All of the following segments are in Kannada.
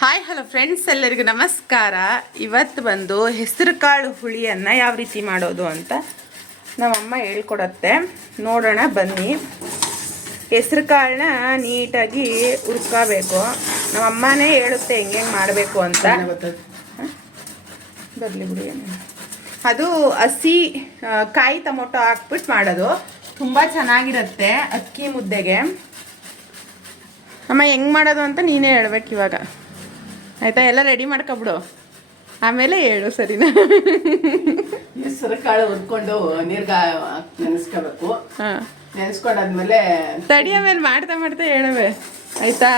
ಹಾಯ್ ಹಲೋ ಫ್ರೆಂಡ್ಸ್, ಎಲ್ಲರಿಗೂ ನಮಸ್ಕಾರ. ಇವತ್ತು ಬಂದು ಹೆಸರು ಕಾಳು ಹುಳಿಯನ್ನು ಯಾವ ರೀತಿ ಮಾಡೋದು ಅಂತ ನಮ್ಮಮ್ಮ ಹೇಳ್ಕೊಡತ್ತೆ. ನೋಡೋಣ ಬನ್ನಿ. ಹೆಸರು ಕಾಳನ್ನ ನೀಟಾಗಿ ಹುರ್ಕೋಬೇಕು. ನಮ್ಮಮ್ಮನೇ ಹೇಳುತ್ತೆ ಹೆಂಗೆ ಮಾಡಬೇಕು ಅಂತ. ಬರಲಿ ಬಿಡಿ. ಅದು ಹಸಿ ಕಾಯಿ ಟೊಮೊಟೊ ಹಾಕ್ಬಿಟ್ಟು ಮಾಡೋದು ತುಂಬ ಚೆನ್ನಾಗಿರುತ್ತೆ ಅಕ್ಕಿ ಮುದ್ದೆಗೆ. ಅಮ್ಮ ಹೆಂಗೆ ಮಾಡೋದು ಅಂತ ನೀನೇ ಹೇಳ್ಬೇಕು ಇವಾಗ, ಆಯಿತಾ? ಎಲ್ಲ ರೆಡಿ ಮಾಡ್ಕೊಬಿಡು, ಆಮೇಲೆ ಹೇಳು, ಸರಿನಾ? ಹೆಸರು ಕಾಳು ಹುರ್ಕೊಂಡು ನೀರ್ಗೆ ನೆನೆಸ್ಕೋಬೇಕು. ಹಾಂ, ನೆನೆಸ್ಕೊಂಡಾದ್ಮೇಲೆ ತಡಿ, ಆಮೇಲೆ ಮಾಡ್ತಾ ಮಾಡ್ತಾ ಹೇಳುವೆ, ಆಯಿತಾ?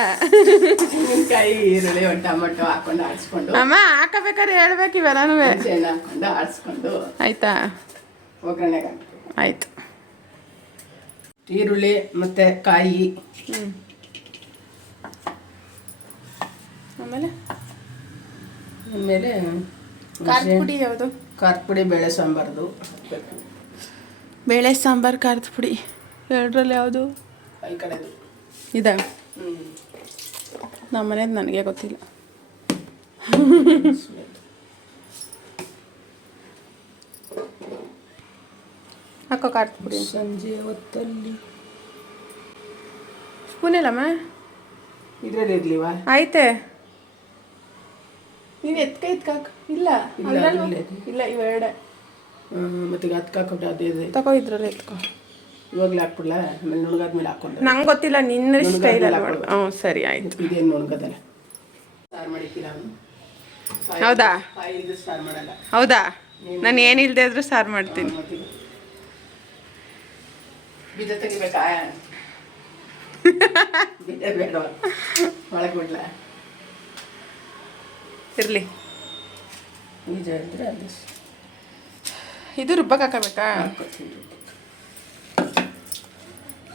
ತೆಂಗಿನಕಾಯಿ, ಈರುಳ್ಳಿ, ಒಂದು ಟೊಮೊಟೊ ಹಾಕೊಂಡು ಆಡಿಸ್ಕೊಂಡು, ಅಮ್ಮ ಹಾಕಬೇಕಾದ್ರೆ ಹೇಳ್ಬೇಕು ಇವೆಲ್ಲನೂ. ಎಣ್ಣೆ ಹಾಕೊಂಡು ಆಡಿಸ್ಕೊಂಡು, ಆಯಿತಾ? ಒಗ್ಗರಣೆಗೆ ಆಯಿತು. ಈರುಳ್ಳಿ ಮತ್ತು ಕಾಯಿ, ಆಮೇಲೆ ಆಮೇಲೆ ಖಾರದ ಪುಡಿ ಯಾವುದು? ಖಾರದ ಪುಡಿ, ಬೇಳೆ ಸಾಂಬಾರ್ದು ಹಾಕಬೇಕು. ಬೇಳೆ ಸಾಂಬಾರು, ಖಾರದ ಪುಡಿ ಎರಡರಲ್ಲಿ ಯಾವುದು ಈ ಕಡೆದು ಇದೆ? ನಮ್ಮ ಮನೇದು ನನಗೆ ಗೊತ್ತಿಲ್ಲ. ಹಾಕೋ ಖಾರದ ಪುಡಿ. ಸಂಜೆ ಹೊತ್ತಲ್ಲಿ ಸ್ಪೂನ್ ಇಲ್ಲಮ್ಮ? ಇದರಲ್ಲಿ ಇರ್ಲಿವಾ? ಆಯ್ತೆ, ನೀನು ಎತ್ಕಾಕ. ಇಲ್ಲ ಇಲ್ಲ, ಇವೆರಡೆ. ಮತ್ತೆ ಅದಕ್ಕೆ ಹಾಕೊಂಡು ಅದೇ ತಗೋ, ಇದ್ರಲ್ಲಿ ಎತ್ಕೋ. ಇವಾಗಲೇ ಹಾಕ್ಬಿಡ್ಲ? ಆಮೇಲೆ ನುಣಗಾದ್ಮೇಲೆ ಹಾಕೊಂಡು. ನಂಗೆ ಗೊತ್ತಿಲ್ಲ, ನಿನ್ನ ಸ್ಟೈಲಲ್ಲಿ ಮಾಡು. ಹ್ಞೂ, ಸರಿ ಆಯ್ತು. ಇದೇನು ನುಣಗದಲ್ಲ. ಸಾರು ಮಾಡಿಕ್ಕಿಲ್ಲ. ಹೌದಾ? ಸಾರು ಮಾಡಲ್ಲ. ಹೌದಾ? ನಾನು ಏನಿಲ್ಲದೆ ಆದರೂ ಸಾರು ಮಾಡ್ತೀನಿ. ಬೀಜ ತೆಗಿಬೇಕಾ? ಬೀಜ ಬೇಡ, ಒಳಗೆ ಬಿಡ್ಲ? ಇರಲಿ. ಬೀಜ ಇದ್ರೆ ಅದು ಇದು ರುಬ್ಬಕ್ಕೆ ಹಾಕಬೇಕಾ?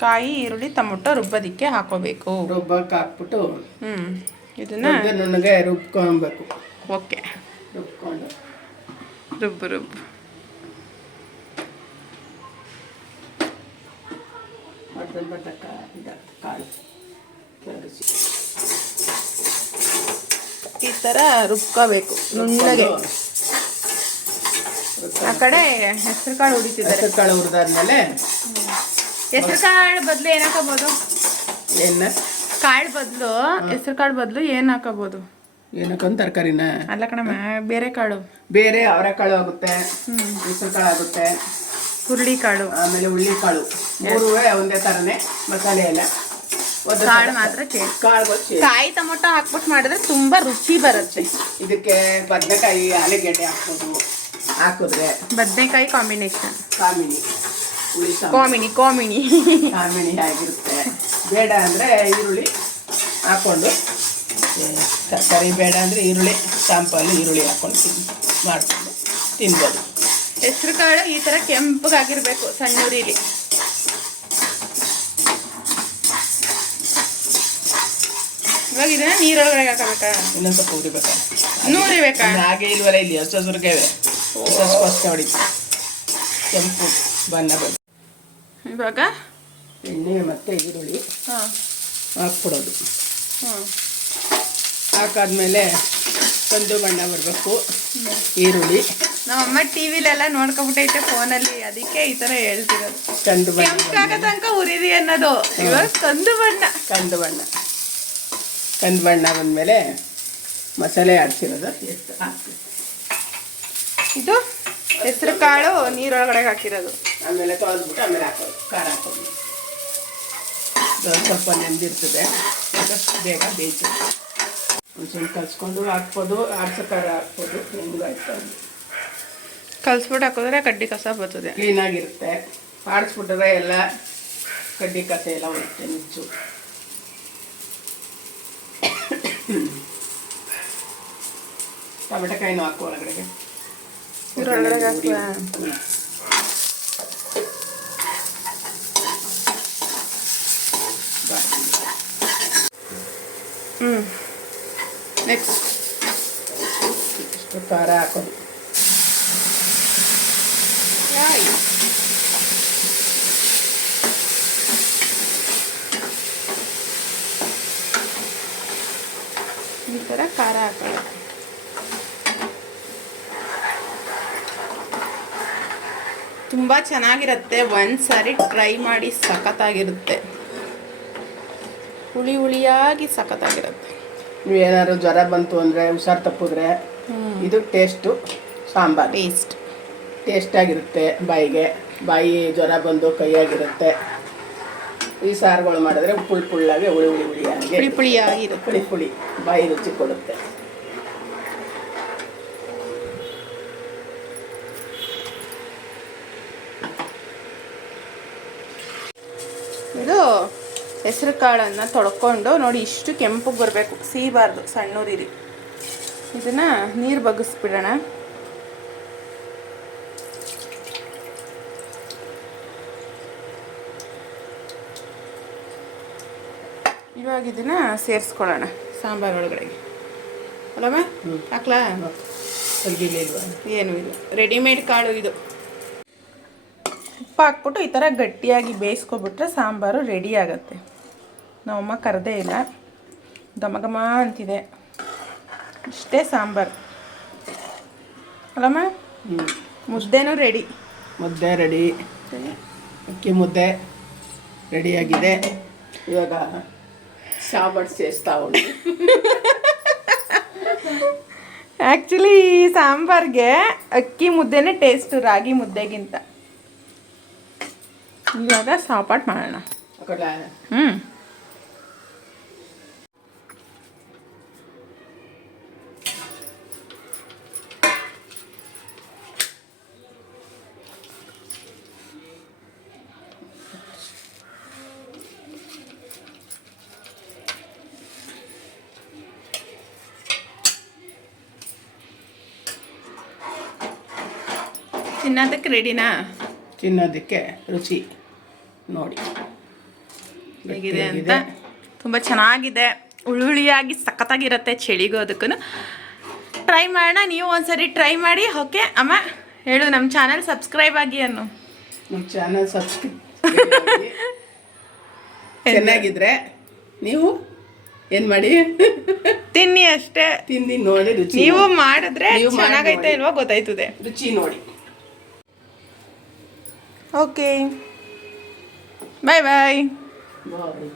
ಕಾಯಿ, ಈರುಳ್ಳಿ, ಟೊಮೊಟೊ ರುಬ್ಬೋದಕ್ಕೆ ಹಾಕೋಬೇಕು. ರುಬ್ಬಕ್ಕೆ ಹಾಕ್ಬಿಟ್ಟು ಇದನ್ನ ನುಣ್ಣಗೆ ರುಬ್ಕೊಬೇಕು. ಓಕೆ, ರುಬ್ಕೊಂಡು ರುಬ್ಬು. ಬಟ್ಟಕ್ಕ ಕಾಳು ಈ ಥರ ರುಬ್ಕೋಬೇಕು ನುಣ್ಣಗೆ. ಆ ಕಡೆ ಹೆಸರು ಕಾಳು ಹುರಿತಿದ್ದಾರೆ. ಹೆಸರು ಕಾಳು ಹುರಿದಾದ್ಮೇಲೆ ಹೆಸರು ಕಾಳು ಬದಲು ಏನು ಹಾಕೋಬೋದು? ಏನು ಕಾಳು ಬದಲು, ಹೆಸರು ಕಾಳು ಬದಲು ಏನು ಹಾಕೋಬೋದು? ಏನಕ್ಕೊಂದು ತರಕಾರಿನ? ಅಲ್ಲ ಕಣಮ್ಮ, ಬೇರೆ ಕಾಳು. ಬೇರೆ ಅವರೆಕಾಳು ಆಗುತ್ತೆ, ಹೆಸರು ಕಾಳು ಆಗುತ್ತೆ, ಹುರುಳಿಕಾಳು, ಆಮೇಲೆ ಹುಳ್ಳಿಕಾಳು. ಮೂರೂ ಒಂದೇ ಥರನೇ ಮಸಾಲೆ ಎಲ್ಲ. ಕಾಳು ಮಾತ್ರ ಕಾಳುಗಳು ಕಾಯಿ ಟೊಮೊಟೊ ಹಾಕ್ಬಿಟ್ಟು ಮಾಡಿದ್ರೆ ತುಂಬ ರುಚಿ ಬರುತ್ತೆ. ಇದಕ್ಕೆ ಬದನೆಕಾಯಿ, ಆಲೂಗೆಡ್ಡೆ ಹಾಕ್ಬೋದು. ಹಾಕಿದ್ರೆ ಬದನೆಕಾಯಿ ಕಾಂಬಿನೇಷನ್ ಕಾಮಿನಿ, ಹುಳಿ ಕಾಮಿನಿ ಆಗಿರುತ್ತೆ. ಬೇಡ ಅಂದರೆ ಈರುಳ್ಳಿ ಹಾಕ್ಕೊಂಡು, ತರಕಾರಿ ಬೇಡ ಅಂದರೆ ಈರುಳ್ಳಿ, ಸಾಂಪಲ್ಲಿ ಈರುಳ್ಳಿ ಹಾಕ್ಕೊಂಡು ಮಾಡ್ಕೊಂಡು ತಿನ್ಬೋದು. ಹೆಸರು ಕಾಳು ಈ ಥರ ಕೆಂಪಗಾಗಿರ್ಬೇಕು, ಸಣ್ಣ ಉರಿಲಿ. ಇವಾಗ ಇದನ್ನ ನೀರೊಳಗಡೆ ಹಾಕಬೇಕಾ? ಇನ್ನೊಂದು ಸ್ವಲ್ಪ ಉರಿಬೇಕಾ? ಉರಿಬೇಕಾ? ಹಾಗೆ ಇಲ್ವಲ್ಲ, ಇಲ್ಲಿ ಹಸುರ್ಗೇವೆ ಹೊಸ ಹೊಡಿ ಕೆಂಪು ಬಣ್ಣ ಬಂದು ಇವಾಗ ಎಣ್ಣೆ ಮತ್ತು ಈರುಳ್ಳಿ ಹಾಕ್ಬಿಡೋದು. ಹಾಕಾದ್ಮೇಲೆ ಕಂದು ಬಣ್ಣ ಬರಬೇಕು ಈರುಳ್ಳಿ. ನಮ್ಮಮ್ಮ ಟಿವಿಲೆಲ್ಲ ನೋಡ್ಕೊಬಿಟ್ಟೈತೆ ಫೋನಲ್ಲಿ, ಅದಕ್ಕೆ ಈ ಥರ ಹೇಳ್ತಿರೋದು. ಕಂದು ಬಣ್ಣ ಕೆಂಪಾಗ ತನಕ ಉರಿದಿ ಅನ್ನೋದು. ಇವಾಗ ಕಂದು ಬಣ್ಣ ಬಂದಮೇಲೆ ಮಸಾಲೆ ಆಡಿಸಿರೋದು ಎಷ್ಟು ಹಾಕ್ತೀವಿ. ಇದು ಹೆಸರು ಕಾಳು ನೀರೊಳಗಡೆ ಹಾಕಿರೋದು. ಆಮೇಲೆ ತೊಳೆದ್ಬಿಟ್ಟು ಆಮೇಲೆ ಹಾಕೋದು, ಖಾರ ಹಾಕೋದು. ಸ್ವಲ್ಪ ನೆಂದಿರ್ತದೆ, ಬೇಗ ಬೇಯ್ತದೆ. ಒಂದ್ಸಲ ಕಲ್ಸ್ಕೊಂಡು ಹಾಕ್ಬೋದು, ಆಡ್ಸೋ ಖಾರ ಹಾಕ್ಬೋದು. ಹೆಂಗೆ ಹಾಕ್ಕೊಂಡು ಕಲ್ಸ್ಬಿಟ್ಟು ಹಾಕಿದ್ರೆ ಕಡ್ಡಿ ಕಸ ಬರ್ತದೆ, ಕ್ಲೀನಾಗಿರುತ್ತೆ. ಆಡಿಸ್ಬಿಟ್ರೆ ಎಲ್ಲ ಕಡ್ಡಿ ಕಸ ಎಲ್ಲ ಹೋಗುತ್ತೆ, ನುಚ್ಚು. ಟೊಮೆಟೊಕಾಯಿನೂ ಹಾಕುವ ಒಳಗಡೆಗೆ. ಇದ್ರೊಳಗಡೆ ಹಾಕುವ. ನೆಕ್ಸ್ಟ್ ಖಾರ ಹಾಕೋದು. ಈ ಥರ ಥರ ಖಾರ ಹಾಕೋಣ. ತುಂಬ ಚೆನ್ನಾಗಿರುತ್ತೆ, ಒಂದ್ಸಾರಿ ಟ್ರೈ ಮಾಡಿ, ಸಖತ್ತಾಗಿರುತ್ತೆ. ಹುಳಿ ಹುಳಿಯಾಗಿ ಸಖತ್ತಾಗಿರುತ್ತೆ. ನೀವು ಏನಾದ್ರು ಜ್ವರ ಬಂತು ಅಂದರೆ, ಹುಷಾರು ತಪ್ಪಿದ್ರೆ ಇದು ಟೇಸ್ಟು ಸಾಂಬಾರು ಟೇಸ್ಟಾಗಿರುತ್ತೆ. ಬಾಯಿ ಜ್ವರ ಬಂದು ಕೈಯಾಗಿರುತ್ತೆ. ಈ ಸಾರುಗಳು ಮಾಡಿದ್ರೆ ಪುಳ್ಳಾಗಿ ಹುಳಿಯಾಗಿ ಪುಳಿಯಾಗಿರುತ್ತೆ. ಪುಳಿ ಬಾಯಿ ರುಚಿ ಕೊಡುತ್ತೆ. ಇದು ಹೆಸರು ಕಾಳನ್ನು ತೊಳ್ಕೊಂಡು ನೋಡಿ, ಇಷ್ಟು ಕೆಂಪಗೆ ಬರಬೇಕು, ಸೀಬಾರ್ದು, ಸಣ್ಣೂರಿರಿ. ಇದನ್ನು ನೀರು ಬಗ್ಗಿಸ್ಬಿಡೋಣ. ಇವಾಗ ಇದನ್ನು ಸೇರಿಸ್ಕೊಳ್ಳೋಣ ಸಾಂಬಾರು ಒಳಗಡೆಗೆ. ಅಲ್ಲಮ್ಮ ಹಾಕ್ಲಾ? ಏನೂ ಇಲ್ಲ, ರೆಡಿಮೇಡ್ ಕಾಳು ಇದು. ಉಪ್ಪು ಹಾಕ್ಬಿಟ್ಟು ಈ ಥರ ಗಟ್ಟಿಯಾಗಿ ಬೇಯಿಸ್ಕೊಬಿಟ್ರೆ ಸಾಂಬಾರು ರೆಡಿ ಆಗುತ್ತೆ. ನಮ್ಮಮ್ಮ ಕರೆದೇ ಇಲ್ಲ, ಘಮ ಅಂತಿದೆ. ಇಷ್ಟೇ ಸಾಂಬಾರು ಅಲ್ಲಮ್ಮ. ಮುದ್ದೆನೂ ರೆಡಿ. ಮುದ್ದೆ ರೆಡಿ, ಅಕ್ಕಿ ಮುದ್ದೆ ರೆಡಿಯಾಗಿದೆ. ಇವಾಗ ಸಾಂಬಾರು ಸೇರಿಸ್ತಾ ಉಂಟು. ಆ್ಯಕ್ಚುಲಿ ಈ ಸಾಂಬಾರ್ಗೆ ಅಕ್ಕಿ ಮುದ್ದೆನೇ ಟೇಸ್ಟು ರಾಗಿ ಮುದ್ದೆಗಿಂತ. ಇವಾಗ ಸಾಪಾಟ್ ಮಾಡೋಣ. ತಿನ್ನೋದಕ್ಕೆ ರೆಡಿನಾ? ತಿನ್ನೋದಕ್ಕೆ ರುಚಿ ನೋಡಿ ಹೇಗಿದೆ ಅಂತ. ತುಂಬ ಚೆನ್ನಾಗಿದೆ, ಹುಳಿಯಾಗಿ ಸಖತ್ತಾಗಿರುತ್ತೆ. ಚಳಿಗೂ ಅದಕ್ಕೂ ಟ್ರೈ ಮಾಡೋಣ. ನೀವು ಒಂದ್ಸರಿ ಟ್ರೈ ಮಾಡಿ. ಓಕೆ ಅಮ್ಮ ಹೇಳು, ನಮ್ಮ ಚಾನಲ್ ಸಬ್ಸ್ಕ್ರೈಬ್ ಆಗಿ ಅನ್ನು. ನಮ್ಮ ಚಾನಲ್ ಸಬ್ಸ್ಕ್ರೈಬ್ ಚೆನ್ನಾಗಿದ್ರೆ ನೀವು ಏನು ಮಾಡಿ, ತಿನ್ನಿ ಅಷ್ಟೇ. ತಿಂದು ನೋಡಿ ರುಚಿ. ನೀವು ಮಾಡಿದ್ರೆ ಚೆನ್ನಾಗೈತೆ ಇಲ್ವಾ ಗೊತ್ತಾಯ್ತದೆ. ರುಚಿ ನೋಡಿ. ಓಕೆ, ಬಾಯ್ ಬಾಯ್. ಬಾಯ್.